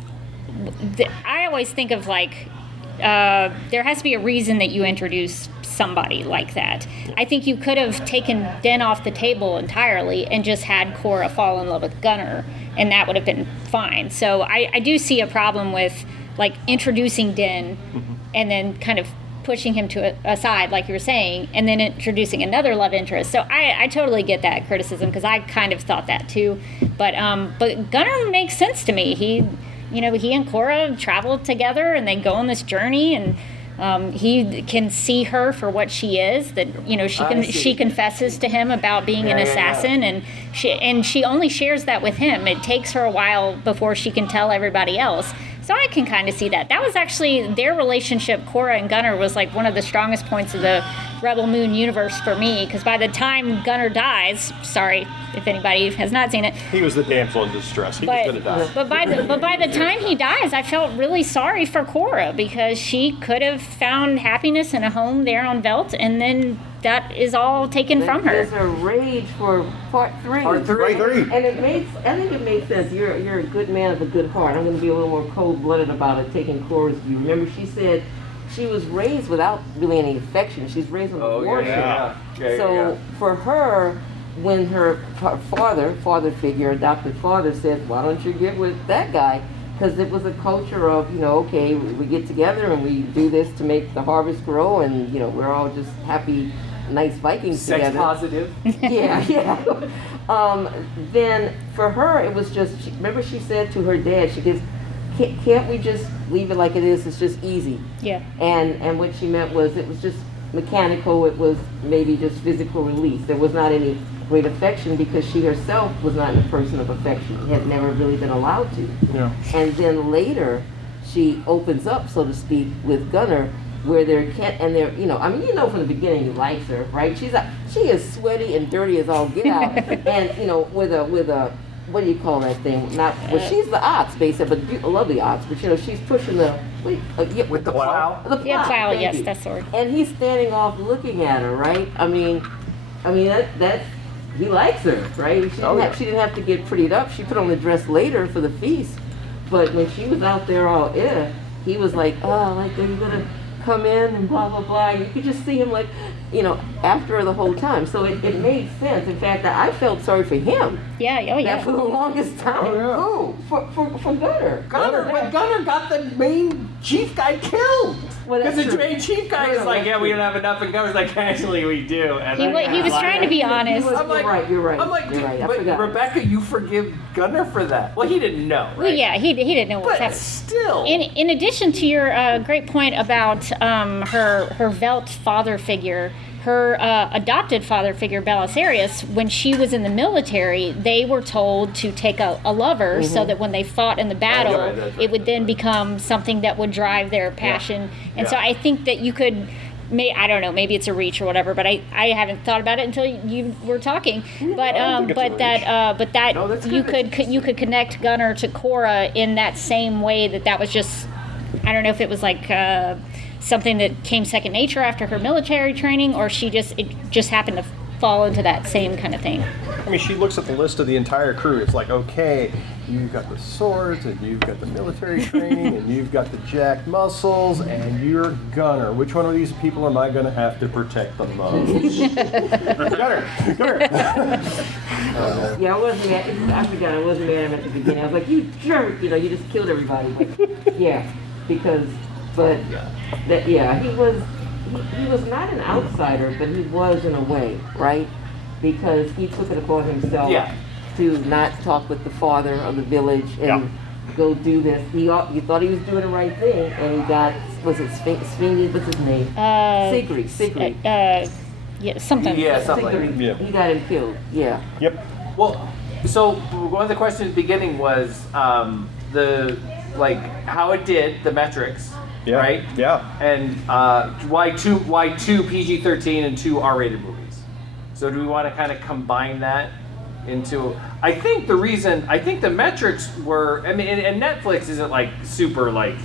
I always think of there has to be a reason that you introduce somebody like that. I think you could have taken Den off the table entirely and just had Cora fall in love with Gunner, and that would have been fine. So I do see a problem with introducing Den and then kind of pushing him to aside, like you were saying, and then introducing another love interest. So I totally get that criticism, because I kind of thought that too. But Gunner makes sense to me. He and Cora travel together and they go on this journey, and he can see her for what she is. That she confesses to him about being an assassin, and she only shares that with him. It takes her a while before she can tell everybody else. So I can kind of see that. That was actually their relationship. Cora and Gunner was one of the strongest points of the Rebel Moon universe for me, because by the time Gunner dies, sorry if anybody has not seen it, he was the damsel in distress. He was going to die. But by the time he dies, I felt really sorry for Cora, because she could have found happiness in a home there on Velt, and then that is all taken from her. There's a rage for part 3. Part 3. And I think it makes sense. You're a good man of a good heart. I'm going to be a little more cold-blooded about it, taking Cora's view. Remember, she said she was raised without really any affection. She's raised with worship. So for her, when her father figure, adopted father, said, why don't you get with that guy? Because it was a culture of, okay, we get together and we do this to make the harvest grow, and, we're all just happy, nice Vikings Sex together. positive. Yeah. Then for her, it was just, remember she said to her dad, she goes, can't we just leave it like it is? It's just easy. Yeah. And what she meant was it was just mechanical. It was maybe just physical release. There was not any great affection, because she herself was not a person of affection, had never really been allowed to. Yeah. And then later, she opens up, so to speak, with Gunner, where they're from the beginning he likes her, right? She is sweaty and dirty as all get out, and with a what do you call that thing? She's the ox, basically, but I love the ox, but she's pushing with the plow. The plow. Yeah, plow. Thank Yes, you. that's the word. And he's standing off looking at her, right? I mean that's he likes her, right? She didn't have to get prettied up. She put on the dress later for the feast. But when she was out there all he was like, oh, like, are you going to come in and blah, blah, blah. You could just see him like, after her the whole time. So it made sense. In fact, I felt sorry for him. Yeah, oh yeah. That for the longest time. Oh, yeah. For Gunner. But Gunner got the main chief guy killed. Well, Because that's the true. main chief guy is like, yeah, we don't have enough, and Gunner's like, actually, we do. And He was trying to be honest. I'm like, You're right. I'm like, You're dude, right. I but forgot. Rebecca, you forgive Gunner for that. Well, he didn't know, right? Well, yeah, he didn't know what was But happening. still. In addition to your great point about her Velt father figure, her adopted father figure, Belisarius, when she was in the military, they were told to take a lover so that when they fought in the battle, That's right. it would then become something that would drive their passion. And so I think that you could. I don't know, maybe it's a reach or whatever, but I haven't thought about it until you were talking. But No, that's you good. you could connect Gunner to Cora in that same way that was just, I don't know if it was like something that came second nature after her military training, or it just happened to fall into that same kind of thing. I mean, she looks at the list of the entire crew. It's like, okay, you've got the swords, and you've got the military training, and you've got the jacked muscles, and you're Gunner. Which one of these people am I going to have to protect the most? Gunner! Yeah, I wasn't mad. I forgot. I wasn't mad at him at the beginning. I was like, you jerk! You just killed everybody. But, yeah, he was not an outsider, but he was in a way, right? Because he took it upon himself to not talk with the father of the village and go do this. He thought he was doing the right thing, and he got, was it Sphinx? What's his name? Sigrid. Yeah, something. Yeah, something like Sigrid. that. Yeah. He got him killed. Yeah. Yep. Well, so one of the questions at the beginning was how it did, the metrics, Yeah. right? Yeah. And why two PG-13 and 2 R-rated movies? So do we want to kind of combine that into? I think the metrics were. I mean, and Netflix isn't like super like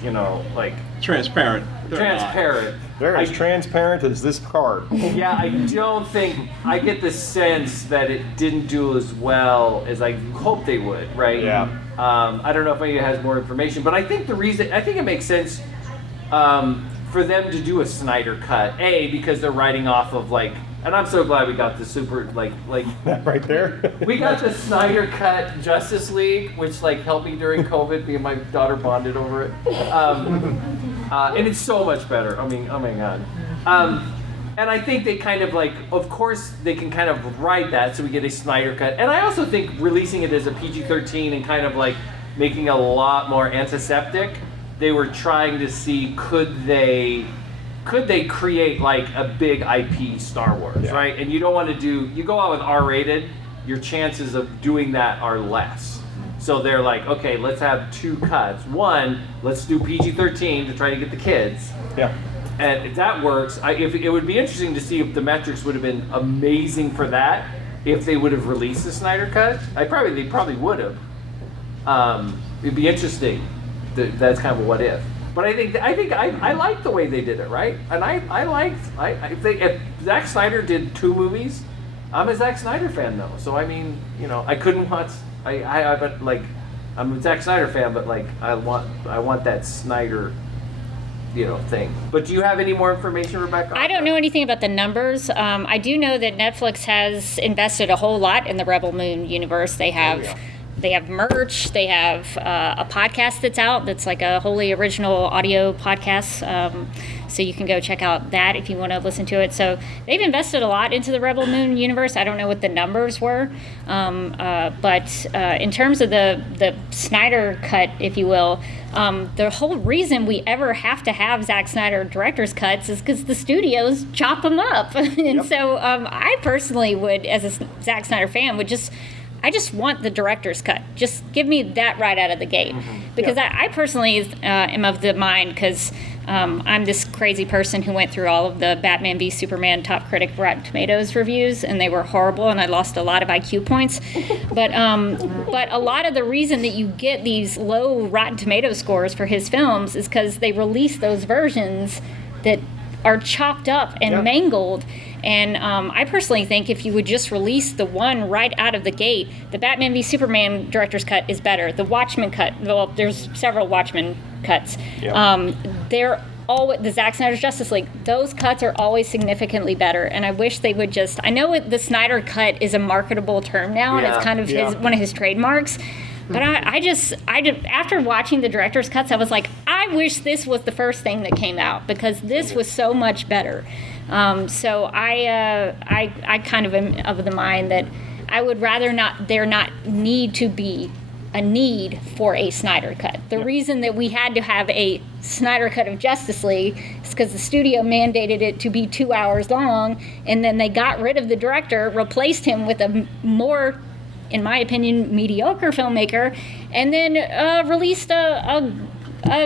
Transparent. They're not. transparent. They're as transparent as this card. Yeah, I don't think I get the sense that it didn't do as well as I hoped they would, right? Yeah. I don't know if anybody has more information, but I think it makes sense for them to do a Snyder cut. Because they're writing off of and I'm so glad we got the super That right there. we got the Snyder cut Justice League, which helped me during COVID. Me and my daughter bonded over it, and it's so much better. I mean, oh my god. And I think they kind of of course they can kind of write that so we get a Snyder cut. And I also think releasing it as a PG-13 and kind of making a lot more antiseptic, they were trying to see could they create a big IP Star Wars, right? And you don't want to you go out with R-rated, your chances of doing that are less. So they're like, okay, let's have 2 cuts. One, let's do PG-13 to try to get the kids. Yeah. And if that works, it would be interesting to see if the metrics would have been amazing for that if they would have released the Snyder cut. They probably would have. It'd be interesting. That's kind of a what if. But I think I like the way they did it, right? And if Zack Snyder did 2 movies, I'm a Zack Snyder fan though. So I mean, I couldn't watch. I'm a Zack Snyder fan, but I want that Snyder, thing. But do you have any more information, Rebecca? I don't know anything about the numbers. I do know that Netflix has invested a whole lot in the Rebel Moon universe. They have. They have merch. They have a podcast that's out that's like a wholly original audio podcast. So you can go check out that if you want to listen to it. So they've invested a lot into the Rebel Moon universe. I don't know what the numbers were. But in terms of the Snyder cut, if you will, the whole reason we ever have to have Zack Snyder director's cuts is because the studios chop them up. And so I personally would, as a Zack Snyder fan, I just want the director's cut. Just give me that right out of the gate. Because I personally am of the mind, because I'm this crazy person who went through all of the Batman v Superman Top Critic Rotten Tomatoes reviews, and they were horrible, and I lost a lot of IQ points. But a lot of the reason that you get these low Rotten Tomato scores for his films is because they release those versions that are chopped up and mangled. And I personally think if you would just release the one right out of the gate, the Batman v Superman director's cut is better. The Watchmen cut, well, there's several Watchmen cuts. Yeah. They're all the Zack Snyder's Justice League. Those cuts are always significantly better, and I wish they would just. I know the Snyder cut is a marketable term now, and it's kind of one of his trademarks. But I just after watching the director's cuts, I was like, I wish this was the first thing that came out because this was so much better. So I kind of am of the mind that I would rather there not need to be a need for a Snyder cut. The reason that we had to have a Snyder cut of Justice League is because the studio mandated it to be 2 hours long, and then they got rid of the director, replaced him with a more, in my opinion, mediocre filmmaker, and then released a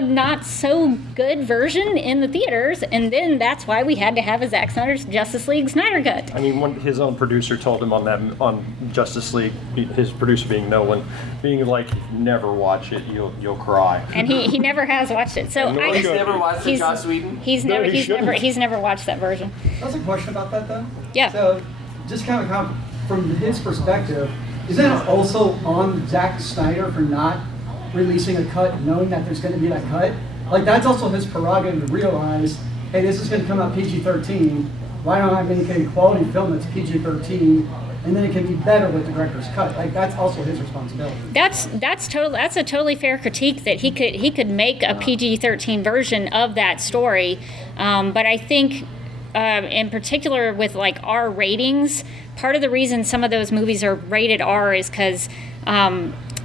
not so good version in the theaters, and then that's why we had to have a Zack Snyder's Justice League Snyder cut. I mean, his own producer told him on Justice League, his producer being Nolan, being like, "Never watch it, you'll cry." And he never has watched it. So He's never watched the Joss Whedon? He's never watched that version. That's a question about that though. Yeah. So, just kind of from his perspective, is that also on Zack Snyder for not releasing a cut, knowing that there's going to be that cut? Like, that's also his prerogative to realize, hey, this is going to come out PG-13. Why don't I make a quality film that's PG-13, and then it can be better with the director's cut? Like, that's also his responsibility. That's a totally fair critique that he could make a PG-13 version of that story, but I think in particular with like R ratings, part of the reason some of those movies are rated R is because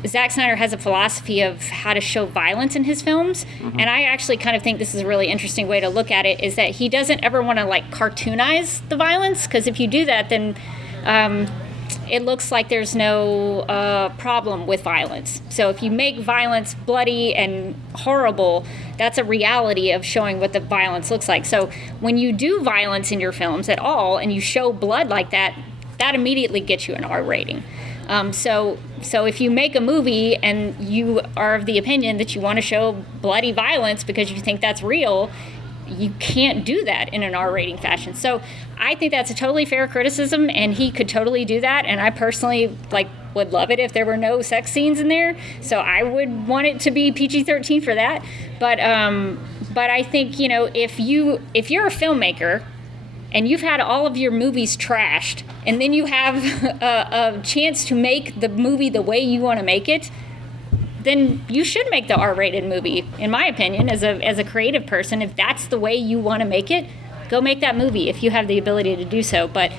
Zack Snyder has a philosophy of how to show violence in his films, and I actually kind of think this is a really interesting way to look at it, is that he doesn't ever want to like cartoonize the violence, because if you do that, then it looks like there's no problem with violence. So if you make violence bloody and horrible, that's a reality of showing what the violence looks like. So when you do violence in your films at all, and you show blood like that, that immediately gets you an R rating. So if you make a movie and you are of the opinion that you want to show bloody violence because you think that's real, you can't do that in an R rating fashion. So I think that's a totally fair criticism, and he could totally do that. And I personally would love it if there were no sex scenes in there. So I would want it to be PG-13 for that. But I think, if you're a filmmaker and you've had all of your movies trashed, and then you have a chance to make the movie the way you want to make it, then you should make the R-rated movie, in my opinion, as a creative person. If that's the way you want to make it, go make that movie if you have the ability to do so. But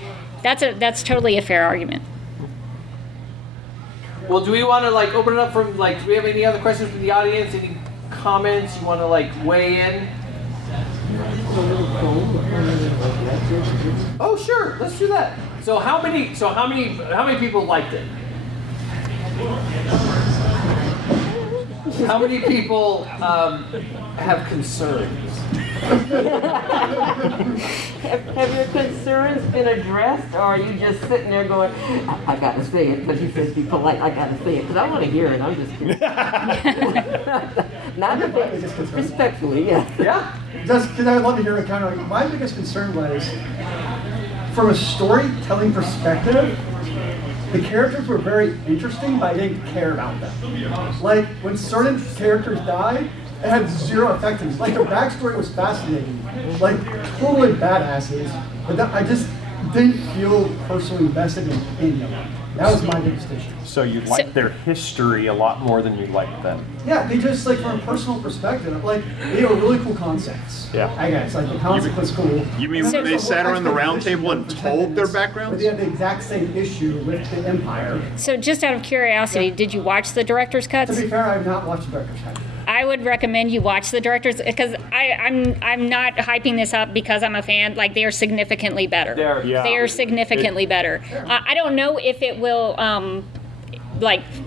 that's totally a fair argument. Well, do we want to open it up from do we have any other questions from the audience? Any comments you want to weigh in? Oh, sure, let's do that. So how many people liked it? How many people have concerns? Have your concerns been addressed, or are you just sitting there going, I got to say it because he says be polite, I got to say it because I want to hear it, I'm just kidding. Not respectfully, yeah. Yeah? Just because I would love to hear it kind of, my biggest concern was, from a storytelling perspective, the characters were very interesting, but I didn't care about them. Like, when certain characters died, it had zero effect on me. Like, their backstory was fascinating. Like, totally badasses. But I just didn't feel personally invested in any of them. That was my biggest issue. So you liked their history a lot more than you liked them. Yeah, they just, from a personal perspective, they were really cool concepts. Yeah. I guess, the concept was cool. You mean when they sat around the round table and told their But backgrounds? they had the exact same issue with the Empire. So just out of curiosity, did you watch the director's cuts? To be fair, I have not watched the director's cut. I would recommend you watch the directors, because I'm not hyping this up because I'm a fan. They are significantly better. They are significantly better. I don't know if it will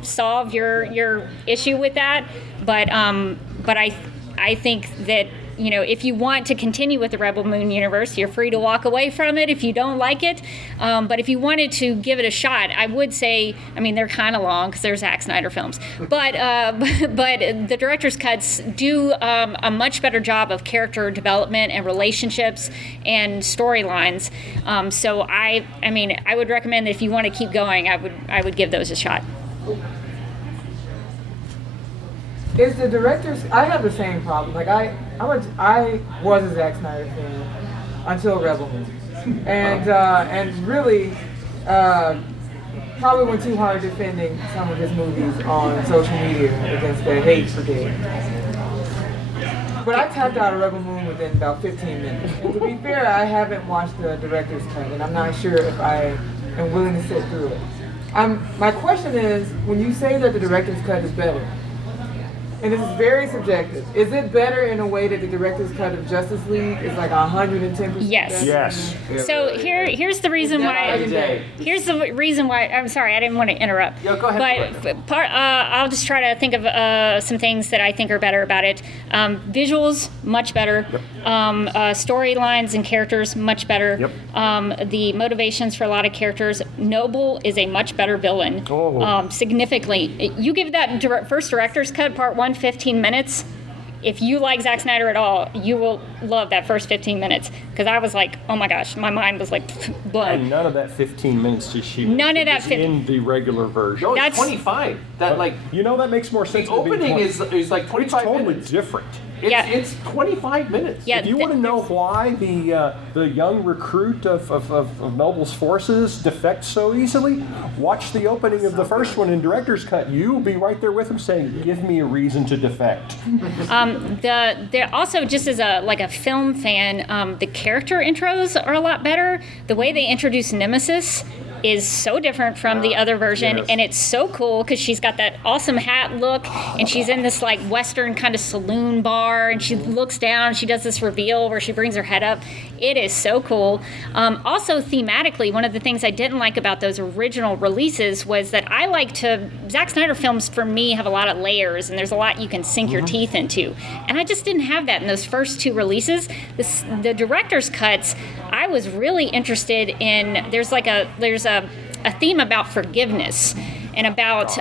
solve your issue with that, but I think that if you want to continue with the Rebel Moon universe, you're free to walk away from it if you don't like it. But if you wanted to give it a shot, I would say, I mean, they're kind of long because they're Zack Snyder films, but the director's cuts do a much better job of character development and relationships and storylines. So I would recommend that if you want to keep going, I would give those a shot. Is the director's? I have the same problem. Like I was a Zack Snyder fan until Rebel Moon, and really probably went too hard defending some of his movies on social media against the hate brigade. But I tapped out of Rebel Moon within about 15 minutes. And to be fair, I haven't watched the director's cut, and I'm not sure if I am willing to sit through it. My question is, when you say that the director's cut is better, and this is very subjective, is it better in a way that the director's cut of Justice League is like 110%? Yes. Yes. So here's the reason why. Here's the reason why. I'm sorry, I didn't want to interrupt. Yo, go ahead. But I'll just try to think of some things that I think are better about it. Visuals, much better. Yep. Storylines and characters, much better. Yep. The motivations for a lot of characters. Noble is a much better villain. Oh. Significantly. You give that first director's cut, part 1, 15 minutes. If you like Zack Snyder at all, you will love that first 15 minutes. Because I was like, oh my gosh, my mind was like blood. And none of that 15 minutes to shoot. None of that is in the regular version. No, it's That's- 25. That like That makes more sense. the opening is like 25 it's totally minutes. different. It's 25 minutes. Yeah, If you want to know why the young recruit of Noble's forces defect so easily, watch the opening of the first one in director's cut. You'll be right there with him saying, "Give me a reason to defect." They're also, just as a film fan, the character intros are a lot better. The way they introduce Nemesis is so different from the other version, Yes. and it's so cool because she's got that awesome hat look, and she's in this like Western kind of saloon bar, and she looks down, she does this reveal where she brings her head up. It is so cool. Also thematically, one of the things I didn't like about those original releases was that Zack Snyder films for me have a lot of layers, and there's a lot you can sink your teeth into, and I just didn't have that in those first two releases. The director's cuts, I was really interested in. There's a theme about forgiveness and about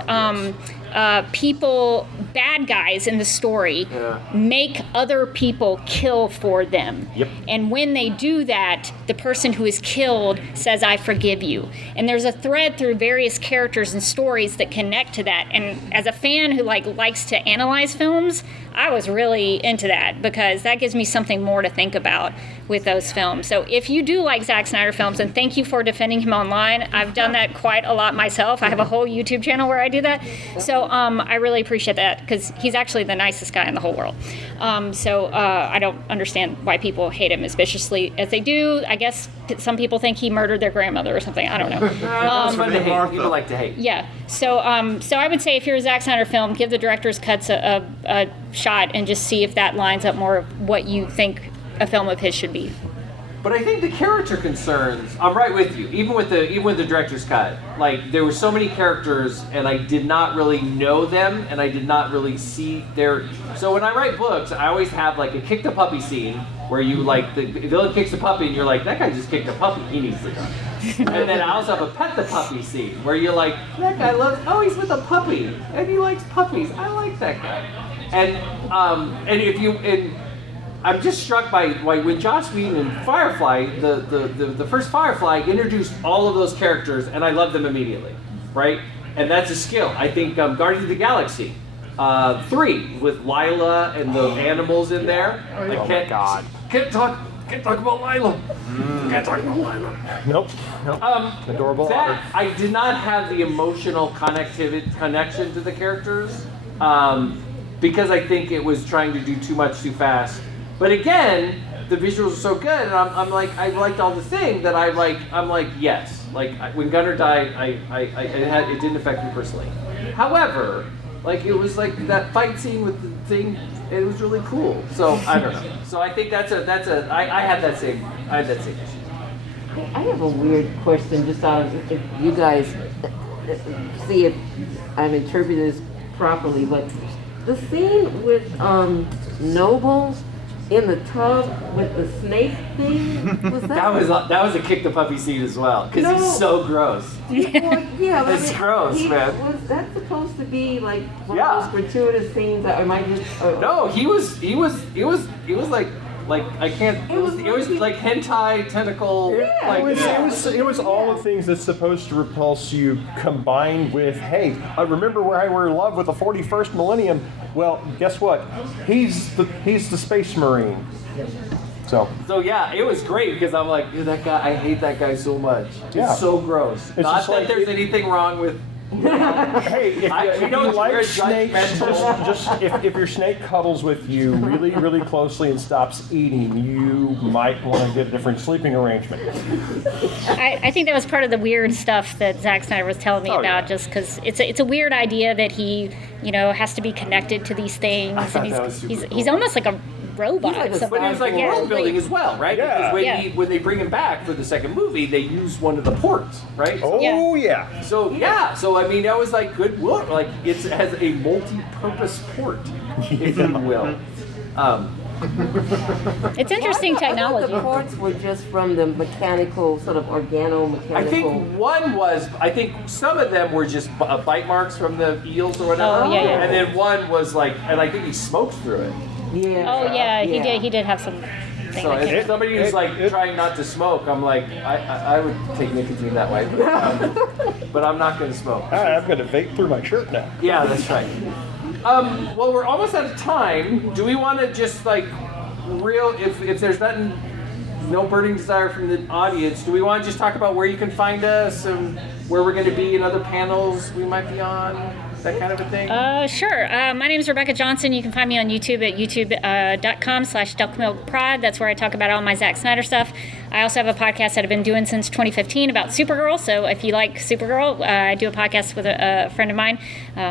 people, bad guys in the story, make other people kill for them. Yep. And when they do that, the person who is killed says, "I forgive you." And there's a thread through various characters and stories that connect to that. And as a fan who likes to analyze films, I was really into that because that gives me something more to think about with those films. So if you do like Zack Snyder films, and thank you for defending him online, I've done that quite a lot myself. I have a whole YouTube channel where I do that. So I really appreciate that because he's actually the nicest guy in the whole world. I don't understand why people hate him as viciously as they do. I guess some people think he murdered their grandmother or something. I don't know. It's fun to hate. People like to hate. Yeah. So I would say if you're a Zack Snyder film, give the director's cuts a shot and just see if that lines up more of what you think a film of his should be. But I think the character concerns, I'm right with you. Even with the director's cut, like there were so many characters, and I did not really know them, and I did not really see their. So when I write books, I always have like a kick the puppy scene where you like the villain kicks the puppy, and you're like, that guy just kicked a puppy, he needs to go. And then I also have a pet the puppy scene where you're like, that guy loves. Oh, he's with a puppy, and he likes puppies. I like that guy. I'm just struck by when Joss Whedon in Firefly, the first Firefly, introduced all of those characters, and I loved them immediately, right? And that's a skill. I think Guardians of the Galaxy 3 with Lila and the animals in there. my God. Can't talk about Lila. Can't talk about Lila. Nope. Adorable otter. That I did not have the emotional connection to the characters because I think it was trying to do too much too fast. But again, the visuals are so good, and I'm like, I liked all the things that I'm like, yes. Like when Gunnar died, it didn't affect me personally. However, like it was like that fight scene with the thing, it was really cool. So I don't know. So I think I had that same issue. I have a weird question, just out of if you guys see if I'm interpreting this properly, but the scene with Noble in the tub with the snake thing. Was that? That was a kick the puppy scene as well, because he's so gross. Well, yeah, but It's gross, man. Was that supposed to be like one Yeah. of those gratuitous scenes that I might just? No, he was like I can't. It was like hentai tentacle. Yeah. Like, It was all the things that's supposed to repulse you combined with, hey, I remember where I were in love with the 41st millennium. Well, guess what? He's the space marine. So yeah, it was great because I'm like, dude, that guy. I hate that guy so much. Yeah. It's so gross. It's Not just that like- there's anything wrong with. hey, if You know you what, like you're snakes, judgmental. if your snake cuddles with you really, really closely and stops eating, you might want to get a different sleeping arrangement. I think that was part of the weird stuff that Zack Snyder was telling me Oh, about, yeah. just because it's a weird idea that he, has to be connected to these things, thought and that was super he's almost like a robot. He's like a so- But he was like Yeah. world building as well, right? Yeah. Because when, Yeah. when they bring him back for the second movie, they use one of the ports, right? Oh yeah. So so I mean that was like good work. Like it has a multi-purpose port, if you will. It's interesting I thought technology. the ports were just from the mechanical, sort of organo-mechanical. I think one was. I think some of them were just bite marks from the eels or whatever. Oh, yeah. And then one was like, and I think he smoked through it. Yeah. Oh yeah, he did have some. So if somebody who's like trying not to smoke, I'm like, I would take nicotine that way, but I'm not going to smoke. I'm going to vape through my shirt now. Yeah, that's right. Well, we're almost out of time. Do we want to just like if there's nothing, no burning desire from the audience, do we want to just talk about where you can find us and where we're going to be and other panels we might be on, that kind of a thing? Sure. My name is Rebecca Johnson. You can find me on YouTube at youtube.com/duckmilkprod. That's where I talk about all my Zack Snyder stuff. I also have a podcast that I've been doing since 2015 about Supergirl. So if you like Supergirl, I do a podcast with a friend of mine,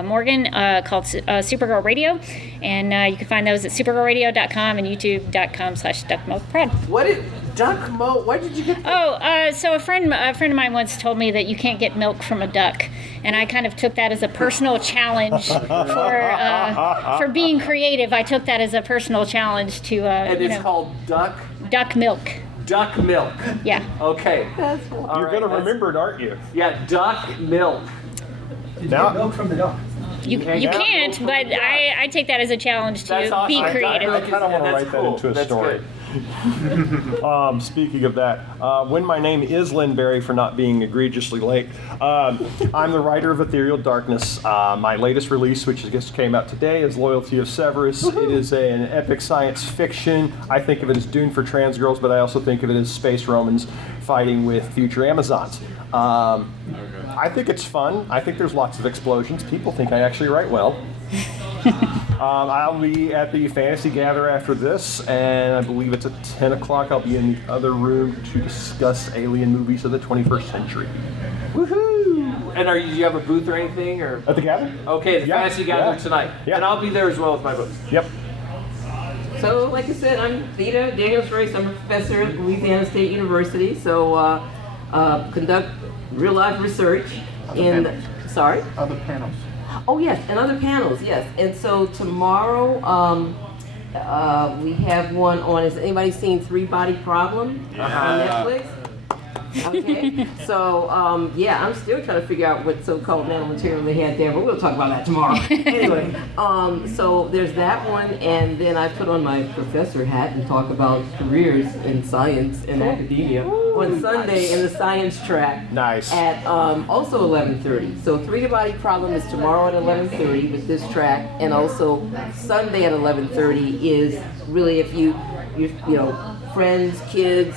Morgan, called Supergirl Radio. And you can find those at supergirlradio.com and youtube.com/duckmilkprod. What did you get? So a friend of mine once told me that you can't get milk from a duck, and I kind of took that as a personal challenge for being creative. I took that as a personal challenge to And it's called duck milk. Duck milk. Yeah. Okay. You're going to remember it, aren't you? Yeah, duck milk. Did you Now- get milk from the duck? You can't, but I take that as a challenge That's to awesome. be creative. I kind of want to write that into a That's story. good. Speaking of that, when my name is Len Berry for not being egregiously late, I'm the writer of Ethereal Darkness. My latest release, which just came out today, is Loyalty of Severus. It is an epic science fiction. I think of it as Dune for trans girls, but I also think of it as space Romans fighting with future Amazons. I think it's fun. I think there's lots of explosions. People think I actually write well. I'll be at the Fantasy Gather after this, and I believe it's at 10 o'clock. I'll be in the other room to discuss alien movies of the 21st century. Woohoo! And do you have a booth or anything? Or At the Gather? okay, the Yeah, Fantasy Gather yeah. tonight. Yeah. And I'll be there as well with my books. Yep. So, like I said, I'm Theda Daniels. I'm a professor at Louisiana State University. So, conduct real life research in. Sorry. Other panels. Oh yes, and other panels, yes. And so tomorrow, we have one on. Has anybody seen Three Body Problem on Netflix? Okay, so yeah, I'm still trying to figure out what so-called nanomaterial they had there, but we'll talk about that tomorrow. Anyway, so there's that one, and then I put on my professor hat and talk about careers in science and academia on Sunday in the science track. Nice. At also 11:30. So Three Body Problem is tomorrow at 11:30 with this track, and also Sunday at 11:30 is really if you know friends, kids,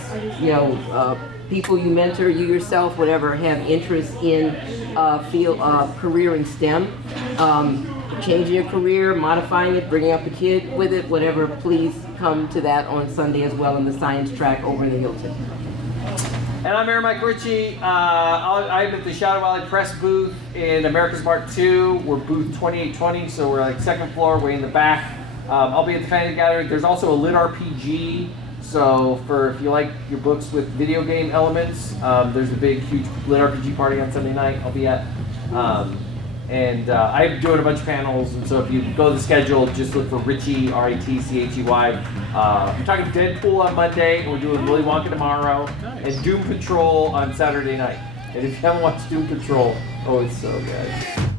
people you mentor, you yourself, whatever, have interest in career in STEM, changing your career, modifying it, bringing up a kid with it, whatever, please come to that on Sunday as well in the science track over in the Hilton. And I'm Mike Ritchey. I'm at the Shadow Valley Press booth in America's Mark II. We're booth 2820, so we're like second floor, way in the back. I'll be at the Fantasy Gathering. There's also a lit RPG. So if you like your books with video game elements, there's a big, huge lit RPG party on Sunday night. I'll be at. And I'm doing a bunch of panels, and so if you go to the schedule, just look for Ritchey, Ritchey. I'm talking Deadpool on Monday, and we're doing Willy Wonka tomorrow, and Doom Patrol on Saturday night. And if you haven't watched Doom Patrol, oh, it's so good.